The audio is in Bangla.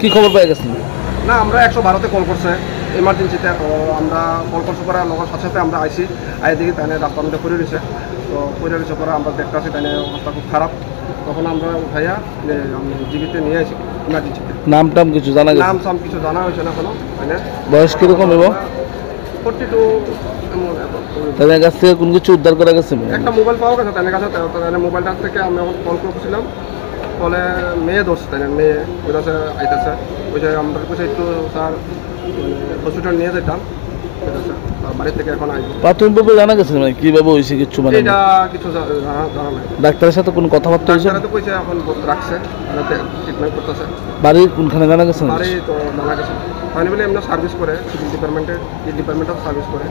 কি খবর পেয়ে গেছেন? না, আমরা 112-তে কল করছে ইমার্জেন্সিতে। তো আমরা কল করতে পরে লোকের সাথে সাথে আমরা আইসি আই দেখি তাই রাস্তার মধ্যে পড়ে রয়েছে। তো পড়ে রয়েছে পরে আমরা দেখতে আসি তাই অবস্থা খুব খারাপ। তখন আমরা উঠাইয়া যে আমি জীবিতে নিয়ে আসি ইমার্জেন্সিতে। নাম টাম কিছু জানা গেছে? নাম সাম কিছু জানা হয়েছে না কোনো। বয়স কিরকম এবং 42 তাদের কাছ থেকে কোন কিছু উদ্ধার করা গেছে? একটা মোবাইল পাওয়া গেছে তাদের কাছে। মোবাইলটার থেকে আমি কল করছিলাম, ফলে মেয়ে ধরছে তাই মেয়ে ওই কাছে আইতেছে। ওই যে আমরা কাছে একটু স্যার হসপিটাল নিয়ে যেতাম বাড়ি থেকে এখন আইব। প্রাথমিকভাবে জানা গেছে মানে কীভাবে হয়েছে কিছু মানে এটা কিছু জানা নাই। ডাক্তারের সাথে কোনো কথাবার্তা হয়েছে? তো কইছে এখন রাখছে, ট্রিটমেন্ট করতেছে। বাড়ি কোনখানে জানা গেছে? বাড়ি তো জানা গেছে ফাইনালি বলে এমনি সার্ভিস করে সিভিল ডিপার্টমেন্টে, এই ডিপার্টমেন্টে সার্ভিস করে।